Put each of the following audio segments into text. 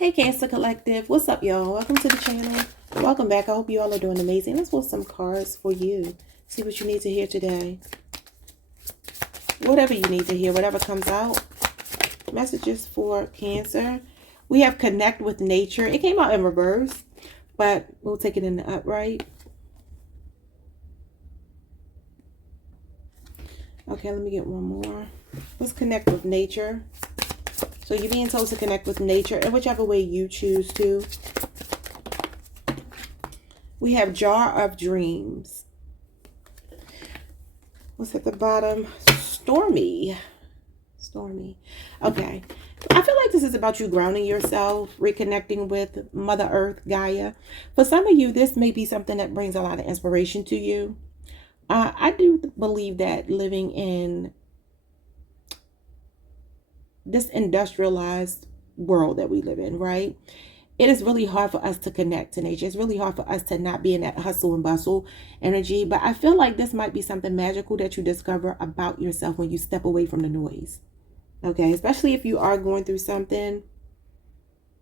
Hey Cancer Collective, what's up y'all? Welcome to the channel. Welcome back. I hope you all are doing amazing. Let's pull some cards for you. See what you need to hear today. Whatever you need to hear, whatever comes out. Messages for Cancer. We have connect with nature. It came out in reverse, but we'll take it in the upright. Okay, let me get one more. Let's connect with nature. So you're being told to connect with nature in whichever way you choose to. We have Jar of Dreams. What's at the bottom? Stormy. Stormy. Okay. I feel like this is about you grounding yourself, reconnecting with Mother Earth, Gaia. For some of you, this may be something that brings a lot of inspiration to you. I do believe that living in this industrialized world that we live in, right? It is really hard for us to connect to nature. It's really hard for us to not be in that hustle and bustle energy. But I feel like this might be something magical that you discover about yourself when you step away from the noise. Okay, especially if you are going through something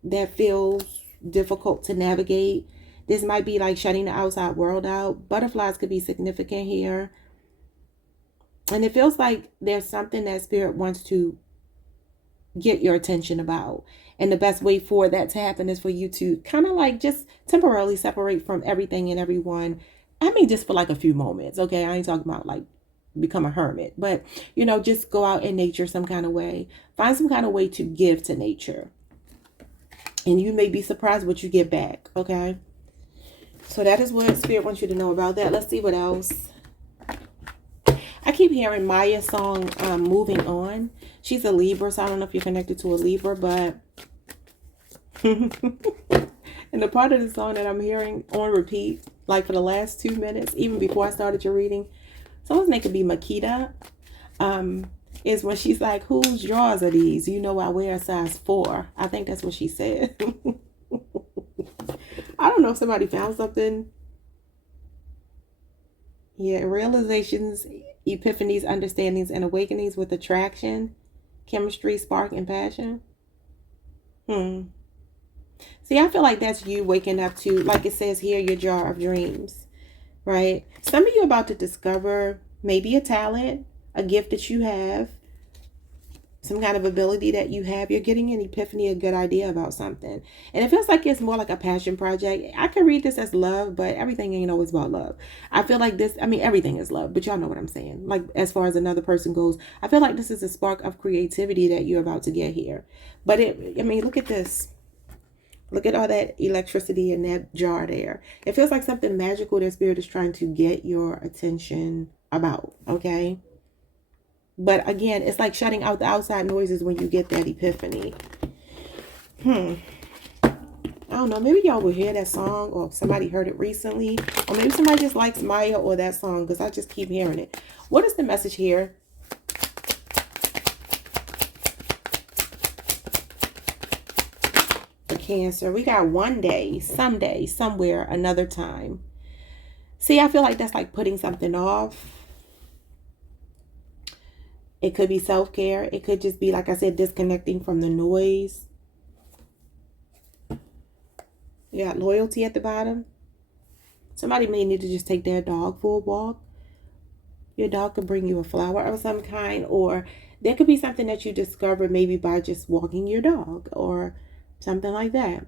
that feels difficult to navigate. This might be like shutting the outside world out. Butterflies could be significant here. And it feels like there's something that Spirit wants to get your attention about. And the best way for that to happen is for you to kind of like just temporarily separate from everything and everyone. I mean, just for like a few moments. Okay, I ain't talking about like become a hermit, but you know, just go out in nature some kind of way. Find some kind of way to give to nature. And you may be surprised what you get back. Okay, so that is what Spirit wants you to know about that. Let's see what else. I keep hearing Maya's song, Moving On. She's a Libra, so I don't know if you're connected to a Libra, but and the part of the song that I'm hearing on repeat, like for the last 2 minutes, even before I started your reading, someone's name could be Makita, is when she's like, whose drawers are these? You know I wear a size 4. I think that's what she said. I don't know if somebody found something. Yeah, realizations, epiphanies, understandings, and awakenings with attraction, chemistry, spark, and passion. See, I feel like that's you waking up to, like it says here, your jar of dreams, right? Some of you are about to discover maybe a talent, a gift that you have, some kind of ability that you have. You're getting an epiphany, a good idea about something. And it feels like it's more like a passion project. I can read this as love, but everything ain't always about love. I feel like this, I mean, everything is love, but y'all know what I'm saying. Like as far as another person goes, I feel like this is a spark of creativity that you're about to get here. But I mean, look at this. Look at all that electricity in that jar there. It feels like something magical that Spirit is trying to get your attention about, okay? But again, it's like shutting out the outside noises when you get that epiphany. I don't know. Maybe y'all will hear that song, or somebody heard it recently. Or maybe somebody just likes Maya or that song, because I just keep hearing it. What is the message here? For Cancer, we got one day, someday, somewhere, another time. See, I feel like that's like putting something off. It could be self-care. It could just be, like I said, disconnecting from the noise. You got loyalty at the bottom. Somebody may need to just take their dog for a walk. Your dog could bring you a flower of some kind, or there could be something that you discover maybe by just walking your dog or something like that.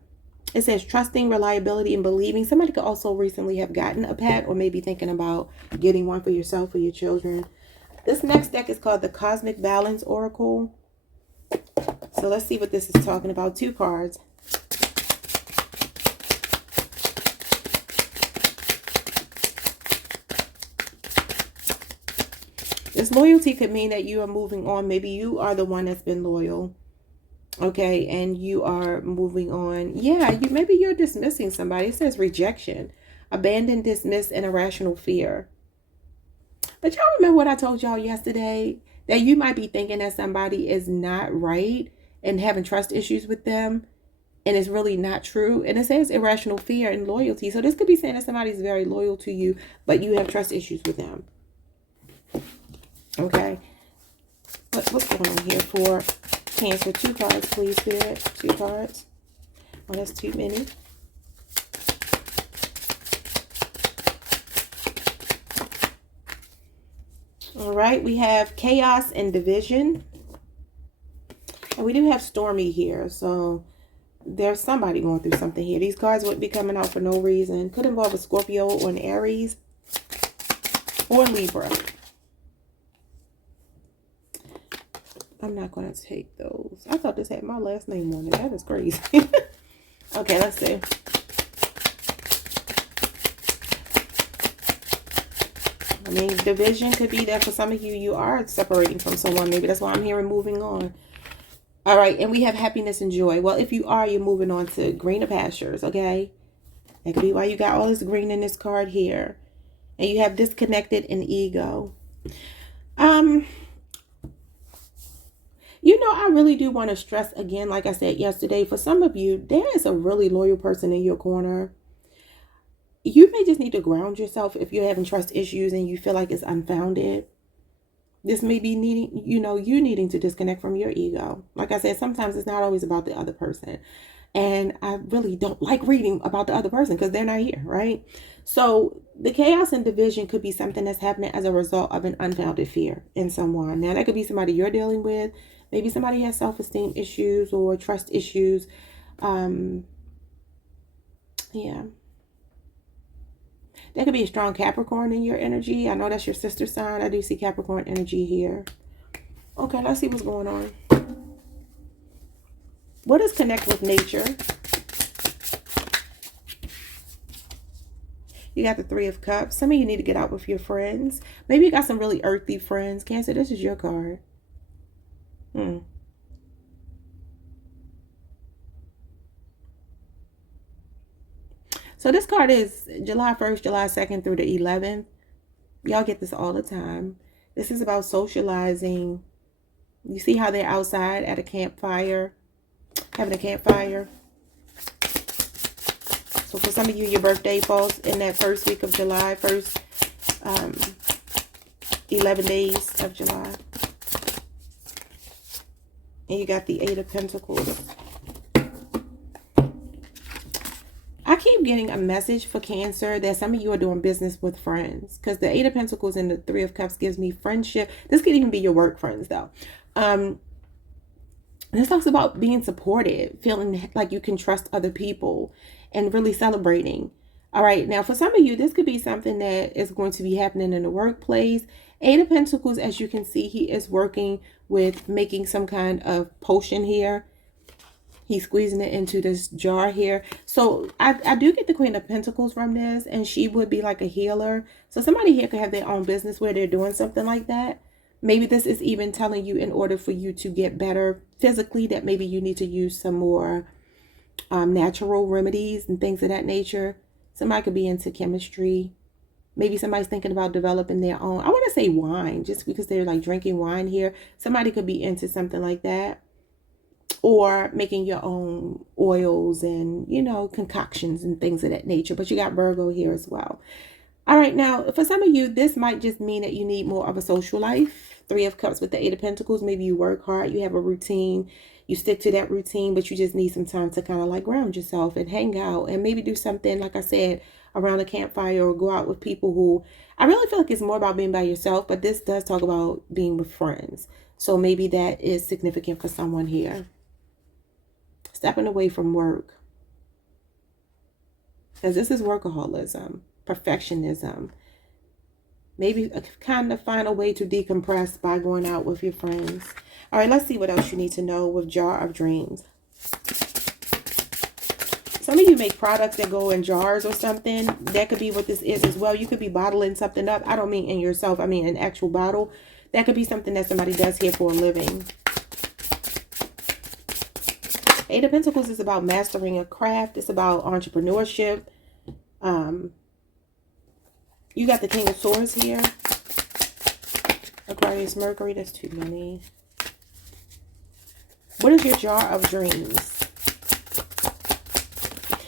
It says trusting, reliability, and believing. Somebody could also recently have gotten a pet, or maybe thinking about getting one for yourself or your children. This next deck is called the Cosmic Balance Oracle. So let's see what this is talking about. 2 cards. This loyalty could mean that you are moving on. Maybe you are the one that's been loyal. Okay, and you are moving on. Yeah, maybe you're dismissing somebody. It says rejection, abandon, dismiss, and irrational fear. But y'all remember what I told y'all yesterday? That you might be thinking that somebody is not right and having trust issues with them, and it's really not true. And it says irrational fear and loyalty. So this could be saying that somebody's very loyal to you, but you have trust issues with them. Okay. What's going on here for Cancer? 2 cards, please, Spirit. 2 cards. Oh, that's too many. All right, we have chaos and division. And we do have stormy here, so there's somebody going through something here. These cards wouldn't be coming out for no reason. Could involve a Scorpio or an Aries or Libra. I'm not going to take those. I thought this had my last name on it. That is crazy. Okay, let's see. I mean, division could be that for some of you, you are separating from someone. Maybe that's why I'm hearing moving on. All right, and we have happiness and joy. Well, if you are, you're moving on to greener pastures, okay? That could be why you got all this green in this card here. And you have disconnected and ego. You know, I really do want to stress again, like I said yesterday, for some of you, there is a really loyal person in your corner. You may just need to ground yourself if you're having trust issues and you feel like it's unfounded. This may be needing, you needing to disconnect from your ego. Like I said, sometimes it's not always about the other person. And I really don't like reading about the other person because they're not here, right? So the chaos and division could be something that's happening as a result of an unfounded fear in someone. Now, that could be somebody you're dealing with. Maybe somebody has self-esteem issues or trust issues. Yeah. There could be a strong Capricorn in your energy. I know that's your sister sign. I do see Capricorn energy here. Okay, let's see what's going on. What is connect with nature? You got the Three of Cups. Some of you need to get out with your friends. Maybe you got some really earthy friends. Cancer, this is your card. So this card is July 1st, July 2nd through the 11th. Y'all get this all the time. This is about socializing. You see how they're outside at a campfire, having a campfire. So for some of you, your birthday falls in that first week of July, first 11 days of July. And you got the Eight of Pentacles. I keep getting a message for Cancer that some of you are doing business with friends. Because the Eight of Pentacles and the Three of Cups gives me friendship. This could even be your work friends, though. This talks about being supported, feeling like you can trust other people, and really celebrating. All right, now for some of you, this could be something that is going to be happening in the workplace. Eight of Pentacles, as you can see, he is working with making some kind of potion here. He's squeezing it into this jar here. So I do get the Queen of Pentacles from this, and she would be like a healer. So somebody here could have their own business where they're doing something like that. Maybe this is even telling you in order for you to get better physically that maybe you need to use some more natural remedies and things of that nature. Somebody could be into chemistry. Maybe somebody's thinking about developing their own. I want to say wine, just because they're like drinking wine here. Somebody could be into something like that. Or making your own oils and, concoctions and things of that nature. But you got Virgo here as well. All right, now, for some of you, this might just mean that you need more of a social life. Three of Cups with the Eight of Pentacles. Maybe you work hard, you have a routine, you stick to that routine, but you just need some time to kind of like ground yourself and hang out and maybe do something, like I said, around a campfire or go out with people who, I really feel like it's more about being by yourself, but this does talk about being with friends. So maybe that is significant for someone here. Stepping away from work. Because this is workaholism, perfectionism. Maybe kind of find a way to decompress by going out with your friends. All right, let's see what else you need to know with Jar of Dreams. Some of you make products that go in jars or something. That could be what this is as well. You could be bottling something up. I don't mean in yourself. I mean an actual bottle. That could be something that somebody does here for a living. Eight of Pentacles is about mastering a craft. It's about entrepreneurship. You got the King of Swords here. Aquarius, Mercury. That's too many. What is your Jar of Dreams?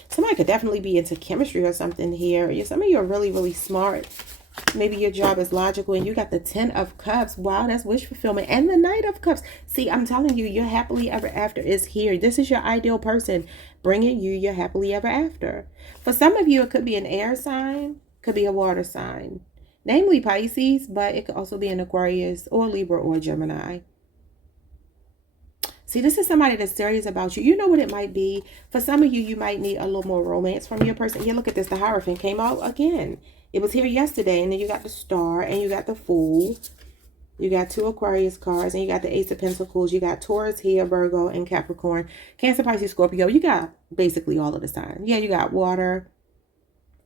Somebody could definitely be into chemistry or something here. Some of you are really, really smart. Maybe your job is logical and you got the 10 of cups. Wow, that's wish fulfillment. And the Knight of Cups. See, I'm telling you, your happily ever after is here. This is your ideal person bringing you your happily ever after. For some of you, it could be an air sign, could be a water sign, namely Pisces, but it could also be an Aquarius or Libra or Gemini. See, this is somebody that's serious about you. You know what it might be. For some of you, you might need a little more romance from your person. Yeah, look at this. The Hierophant came out again. It was here yesterday, and then you got the Star, and you got the Fool. You got 2 Aquarius cards, and you got the Ace of Pentacles. You got Taurus here, Virgo, and Capricorn. Cancer, Pisces, Scorpio. You got basically all of the signs. Yeah, you got water,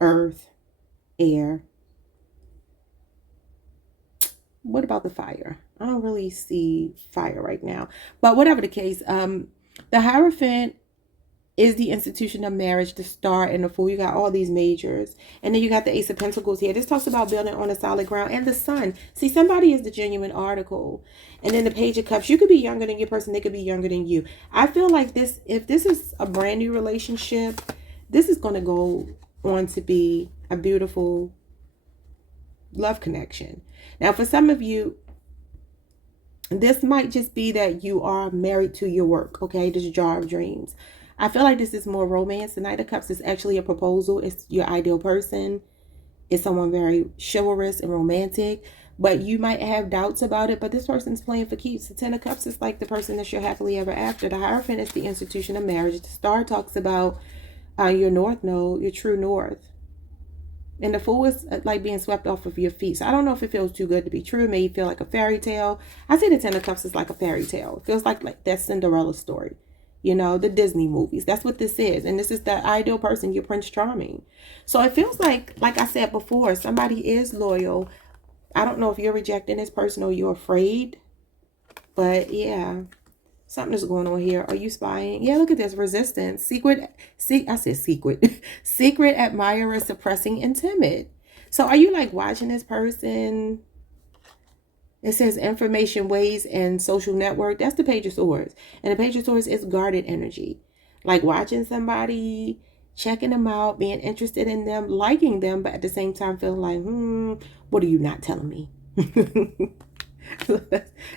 earth, air. What about the fire? I don't really see fire right now. But whatever the case, the Hierophant is the institution of marriage, the Star, and the Fool. You got all these majors. And then you got the Ace of Pentacles here. This talks about building on a solid ground. And the Sun. See, somebody is the genuine article. And then the Page of Cups. You could be younger than your person. They could be younger than you. I feel like this, if this is a brand new relationship, this is going to go on to be a beautiful love connection. Now, for some of you, this might just be that you are married to your work, okay? This jar of dreams. I feel like this is more romance. The Knight of Cups is actually a proposal. It's your ideal person. It's someone very chivalrous and romantic, but you might have doubts about it, but this person's playing for keeps. The 10 of Cups is like the person that's your happily ever after. The Hierophant is the institution of marriage. The Star talks about your North Node, your true North. And the Fool is like being swept off of your feet. So I don't know if it feels too good to be true. It may feel like a fairy tale. I say the 10 of Cups is like a fairy tale. It feels like that Cinderella story. You know, the Disney movies. That's what this is. And this is the ideal person, your Prince Charming. So it feels like I said before, somebody is loyal. I don't know if you're rejecting this person or you're afraid. But yeah, something is going on here. Are you spying? Yeah, look at this. Resistance. Secret admirer, suppressing, and timid. So are you like watching this person? It says information, ways, and social network. That's the Page of Swords. And the Page of Swords is guarded energy. Like watching somebody, checking them out, being interested in them, liking them, but at the same time feeling like, what are you not telling me?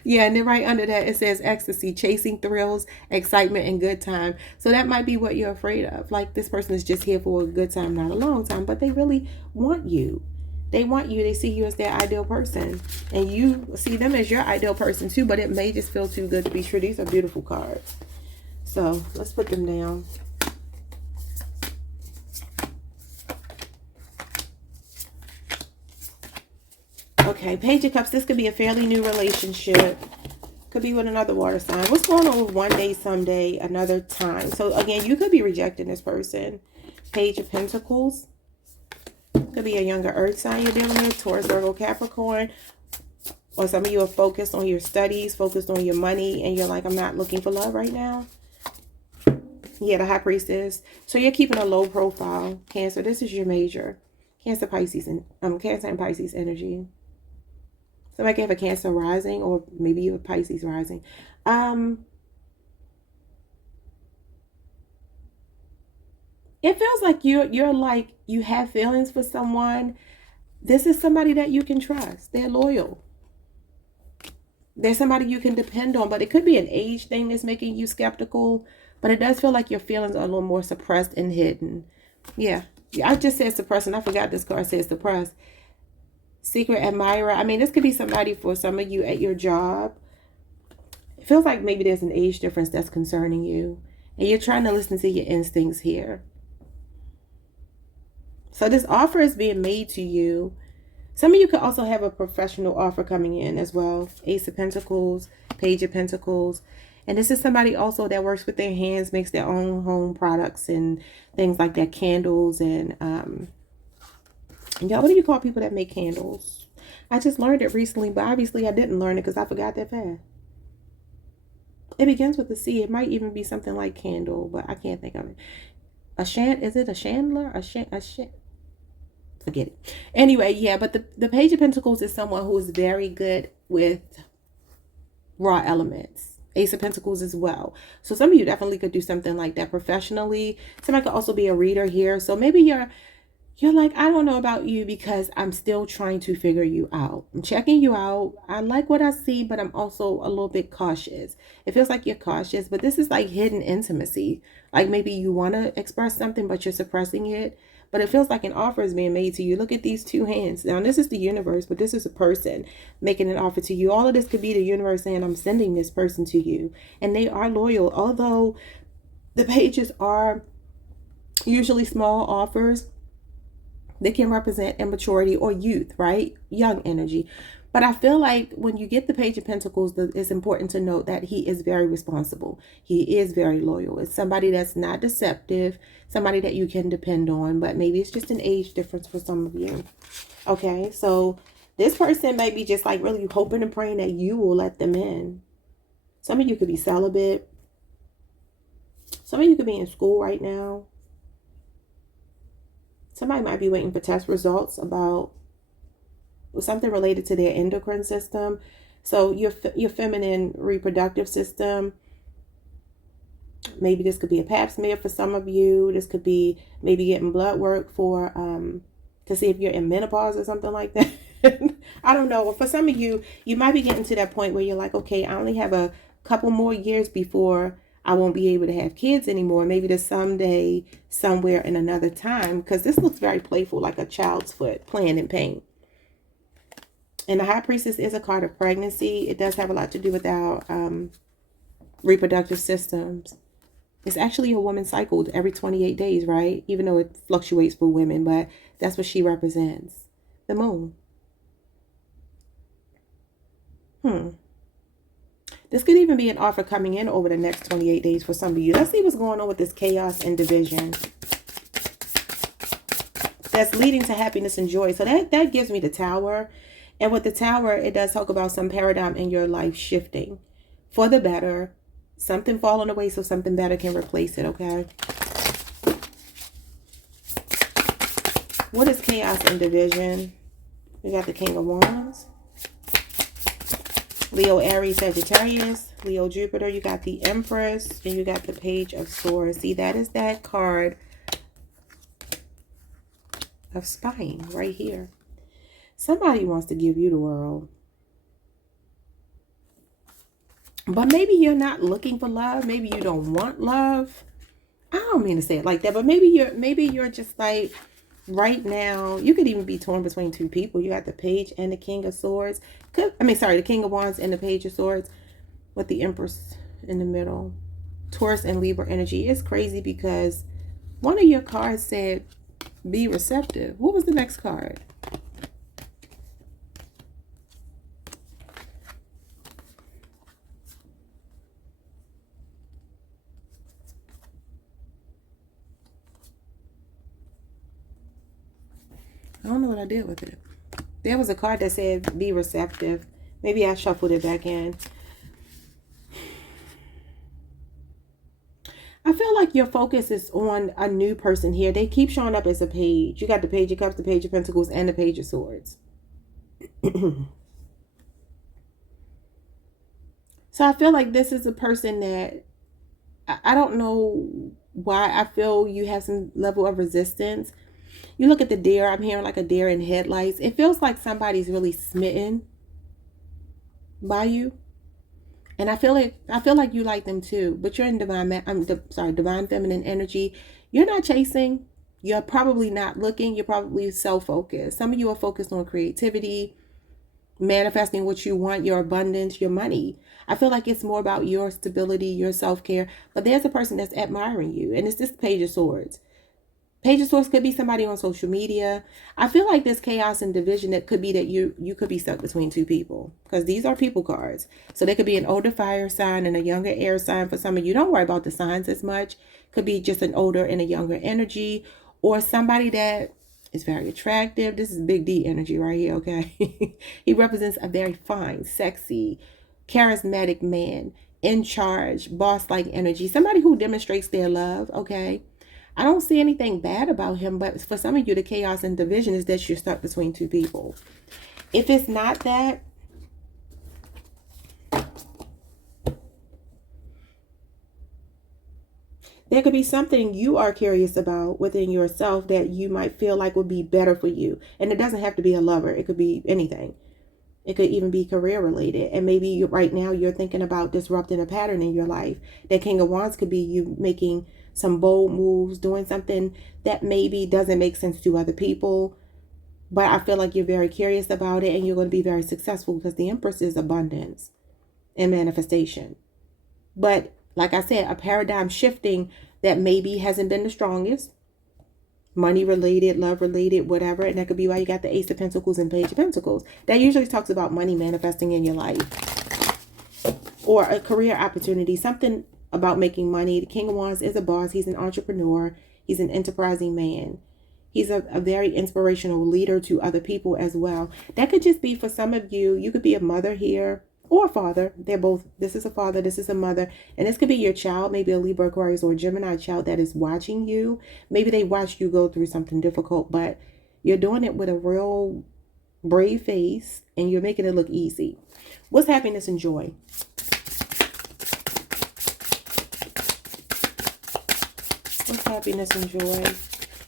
Yeah, and then right under that it says ecstasy, chasing thrills, excitement, and good time. So that might be what you're afraid of. Like this person is just here for a good time, not a long time, but they really want you. They want you. They see you as their ideal person, and you see them as your ideal person too, but it may just feel too good to be true. These are beautiful cards. So let's put them down. Okay, Page of Cups. This could be a fairly new relationship. Could be with another water sign. What's going on with one day, someday, another time? So again, you could be rejecting this person. Page of Pentacles. Could be a younger earth sign you're dealing with. Taurus, Virgo, Capricorn. Or some of you are focused on your studies, focused on your money, and you're like, I'm not looking for love right now. Yeah, the High Priestess. So you're keeping a low profile. Cancer, this is your major. Cancer, Pisces, and Cancer and Pisces energy. Somebody can have a Cancer rising, or maybe you have Pisces rising. It feels like you're like you have feelings for someone. This is somebody that you can trust. They're loyal. They're somebody you can depend on, but it could be an age thing that's making you skeptical. But it does feel like your feelings are a little more suppressed and hidden. Yeah, I just said suppressed, and I forgot this card says suppressed. Secret admirer. I mean, this could be somebody for some of you at your job. It feels like maybe there's an age difference that's concerning you, and you're trying to listen to your instincts here. So this offer is being made to you. Some of you could also have a professional offer coming in as well. Ace of Pentacles, Page of Pentacles. And this is somebody also that works with their hands, makes their own home products and things like that, candles and y'all, what do you call people that make candles? I just learned it recently, but obviously I didn't learn it because I forgot that fast. It begins with a C. It might even be something like candle, but I can't think of it. Is it a chandler? Forget it. Anyway, yeah, but the Page of Pentacles is someone who is very good with raw elements. Ace of Pentacles as well. So some of you definitely could do something like that professionally. Somebody could also be a reader here. So maybe You're like, I don't know about you because I'm still trying to figure you out. I'm checking you out. I like what I see, but I'm also a little bit cautious. It feels like you're cautious, but this is like hidden intimacy. Like maybe you want to express something, but you're suppressing it. But it feels like an offer is being made to you. Look at these two hands. Now, this is the universe, but this is a person making an offer to you. All of this could be the universe saying, I'm sending this person to you. And they are loyal. Although the pages are usually small offers, they can represent immaturity or youth, right? Young energy. But I feel like when you get the Page of Pentacles, it's important to note that he is very responsible. He is very loyal. It's somebody that's not deceptive, somebody that you can depend on, but maybe it's just an age difference for some of you. Okay, so this person may be just like really hoping and praying that you will let them in. Some of you could be celibate. Some of you could be in school right now. Somebody might be waiting for test results about something related to their endocrine system. So your feminine reproductive system. Maybe this could be a pap smear for some of you. This could be maybe getting blood work for to see if you're in menopause or something like that. I don't know. For some of you, you might be getting to that point where you're like, okay, I only have a couple more years before I won't be able to have kids anymore. Maybe there's someday, somewhere in another time, because this looks very playful, like a child's foot playing in pain. And the High Priestess is a card of pregnancy. It does have a lot to do with our reproductive systems. It's actually a woman's cycle every 28 days, right? Even though it fluctuates for women, but that's what she represents. The moon. This could even be an offer coming in over the next 28 days for some of you. Let's see what's going on with this chaos and division. That's leading to happiness and joy. So that gives me the Tower. And with the Tower, it does talk about some paradigm in your life shifting for the better. Something falling away so something better can replace it, okay? What is chaos and division? We got the King of Wands. Leo, Aries, Sagittarius, Leo, Jupiter. You got the Empress, and you got the Page of Swords. See, that is that card of spying right here. Somebody wants to give you the world. But maybe you're not looking for love. Maybe you don't want love. I don't mean to say it like that, but maybe you're just like, right now, you could even be torn between two people. You got the Page and the King of Swords. The King of Wands and the Page of Swords with the Empress in the middle. Taurus and Libra energy. It's crazy because one of your cards said, be receptive. What was the next card? I don't know what I did with it. There was a card that said, be receptive. Maybe I shuffled it back in. I feel like your focus is on a new person here. They keep showing up as a page. You got the Page of Cups, the Page of Pentacles, and the Page of Swords. So I feel like this is a person that, I don't know why I feel you have some level of resistance. You look at the deer. I'm hearing like a deer in headlights. It feels like somebody's really smitten by you. And I feel like you like them too, but you're in divine feminine energy. You're not chasing. You're probably not looking. You're probably self-focused. Some of you are focused on creativity, manifesting what you want, your abundance, your money. I feel like it's more about your stability, your self-care. But there's a person that's admiring you, and it's this Page of Swords. Page of Swords could be somebody on social media. I feel like this chaos and division, that could be that you could be stuck between two people, because these are people cards. So there could be an older fire sign and a younger air sign for some of you. Don't worry about the signs as much. Could be just an older and a younger energy, or somebody that is very attractive. This is big D energy right here, okay? He represents a very fine, sexy, charismatic man, in charge, boss-like energy. Somebody who demonstrates their love, okay? I don't see anything bad about him, but for some of you, the chaos and division is that you're stuck between two people. If it's not that, There could be something you are curious about within yourself that you might feel like would be better for you. And it doesn't have to be a lover. It could be anything. It could even be career related. And maybe right now you're thinking about disrupting a pattern in your life. That King of Wands could be you making some bold moves, doing something that maybe doesn't make sense to other people. But I feel like you're very curious about it and you're going to be very successful because the Empress is abundance and manifestation. But like I said, a paradigm shifting that maybe hasn't been the strongest. Money related, love related, whatever. And that could be why you got the Ace of Pentacles and Page of Pentacles. That usually talks about money manifesting in your life. Or a career opportunity. Something about making money. The King of Wands is a boss. He's an entrepreneur. He's an enterprising man. He's a very inspirational leader to other people as well. That could just be for some of you. You could be a mother here or a father. They're both. This is a father. This is a mother. And this could be your child. Maybe a Libra, Aquarius, or a Gemini child that is watching you. Maybe they watched you go through something difficult, but you're doing it with a real brave face and you're making it look easy. What's happiness and joy? What's happiness and joy?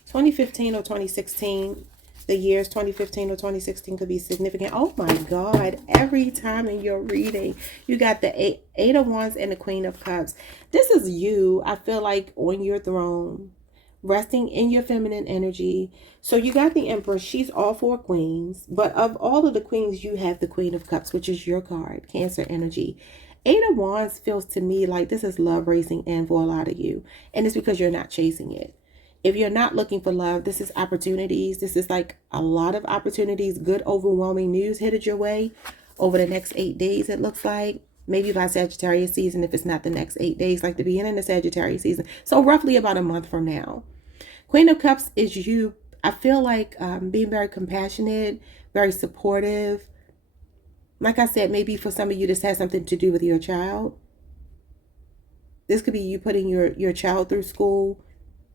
2015 or 2016, the years 2015 or 2016 could be significant. Oh my God, every time in your reading, you got the Eight of Wands and the Queen of Cups. This is you, I feel like, on your throne, resting in your feminine energy. So you got the Empress, she's all four queens, but of all of the queens, you have the Queen of Cups, which is your card, Cancer energy. Eight of Wands feels to me like this is love racing in for a lot of you, and it's because you're not chasing it. If you're not looking for love, this is opportunities. This is like a lot of opportunities. Good, overwhelming news headed your way over the next 8 days, it looks like. Maybe by Sagittarius season, if it's not the next 8 days, like the beginning of Sagittarius season. So roughly about a month from now. Queen of Cups is you. I feel like being very compassionate, very supportive. Like I said, maybe for some of you, this has something to do with your child. This could be you putting your child through school.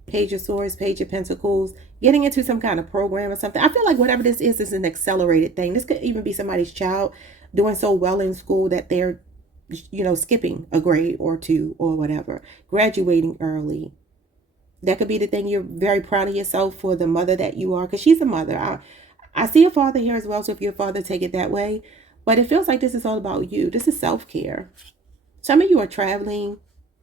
Page of Swords, Page of Pentacles, getting into some kind of program or something. I feel like whatever this is an accelerated thing. This could even be somebody's child doing so well in school that they're, skipping a grade or two or whatever, graduating early. That could be the thing. You're very proud of yourself for the mother that you are, because she's a mother. I see a father here as well, so if you're a father, take it that way. But it feels like this is all about you. This is self-care. Some of you are traveling,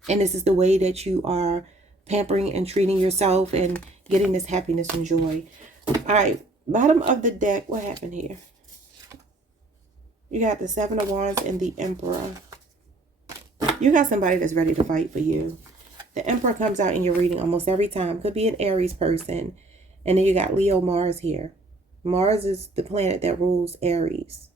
and this is the way that you are pampering and treating yourself and getting this happiness and joy. All right, bottom of the deck, what happened here? You got the Seven of Wands and the Emperor. You got somebody that's ready to fight for you. The Emperor comes out in your reading almost every time. Could be an Aries person. And then you got Leo Mars here. Mars is the planet that rules Aries.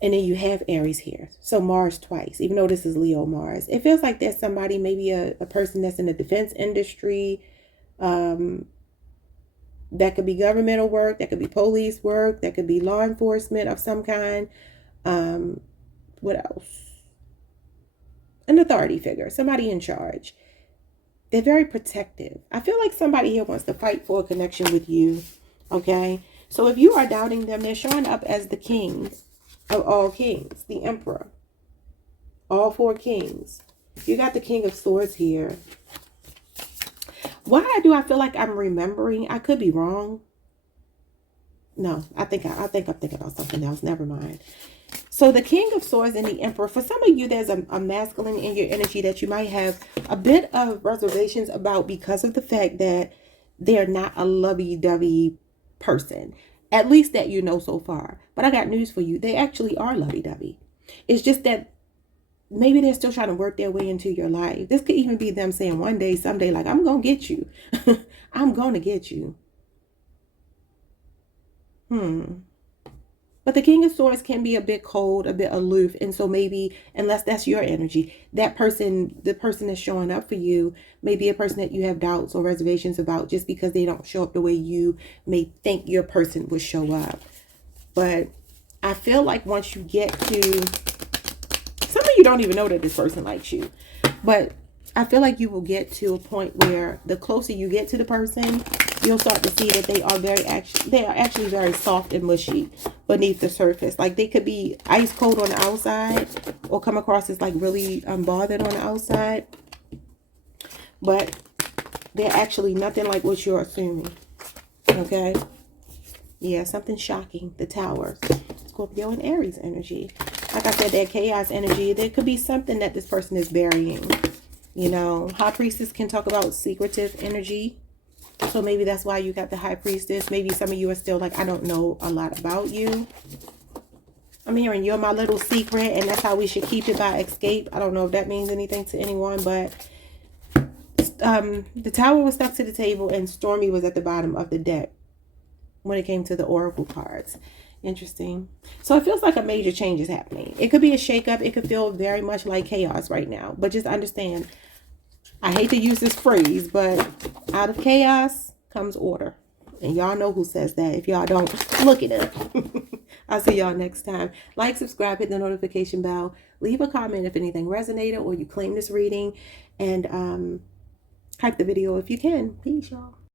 And then you have Aries here. So Mars twice, even though this is Leo Mars. It feels like there's somebody, maybe a person that's in the defense industry. That could be governmental work. That could be police work. That could be law enforcement of some kind. What else? An authority figure. Somebody in charge. They're very protective. I feel like somebody here wants to fight for a connection with you. Okay? So if you are doubting them, they're showing up as the king of all kings, the Emperor. All four kings. You got the King of Swords here. Why do I feel like I'm remembering? I could be wrong. No, I think I'm thinking about something else. Never mind. So the King of Swords and the Emperor, for some of you, there's a masculine in your energy that you might have a bit of reservations about because of the fact that they're not a lovey-dovey person. At least that you know so far. But I got news for you. They actually are lovey-dovey. It's just that maybe they're still trying to work their way into your life. This could even be them saying one day, someday, like, I'm going to get you. I'm going to get you. But the King of Swords can be a bit cold, a bit aloof. And so maybe, unless that's your energy, that person, the person that's showing up for you, may be a person that you have doubts or reservations about just because they don't show up the way you may think your person would show up. But I feel like once you get to, some of you don't even know that this person likes you. But I feel like you will get to a point where the closer you get to the person, you'll start to see that they are actually very soft and mushy beneath the surface. Like they could be ice cold on the outside or come across as like really bothered on the outside. but they're actually nothing like what you're assuming. Okay? Yeah, something shocking. The Tower. Scorpio and Aries energy. Like I said, that chaos energy. There could be something that this person is burying. You know, High Priestess can talk about secretive energy. So maybe that's why you got the High Priestess. Maybe some of you are still like, I don't know a lot about you. I'm hearing you're my little secret, and that's how we should keep it by escape. I don't know if that means anything to anyone, but the Tower was stuck to the table and Stormy was at the bottom of the deck when it came to the Oracle cards. Interesting. So it feels like a major change is happening. It could be a shakeup. It could feel very much like chaos right now. But just understand, I hate to use this phrase, but out of chaos comes order. And y'all know who says that. If y'all don't, look it up. I'll see y'all next time. Like, subscribe, hit the notification bell. Leave a comment if anything resonated or you claim this reading. And type the video if you can. Peace, y'all.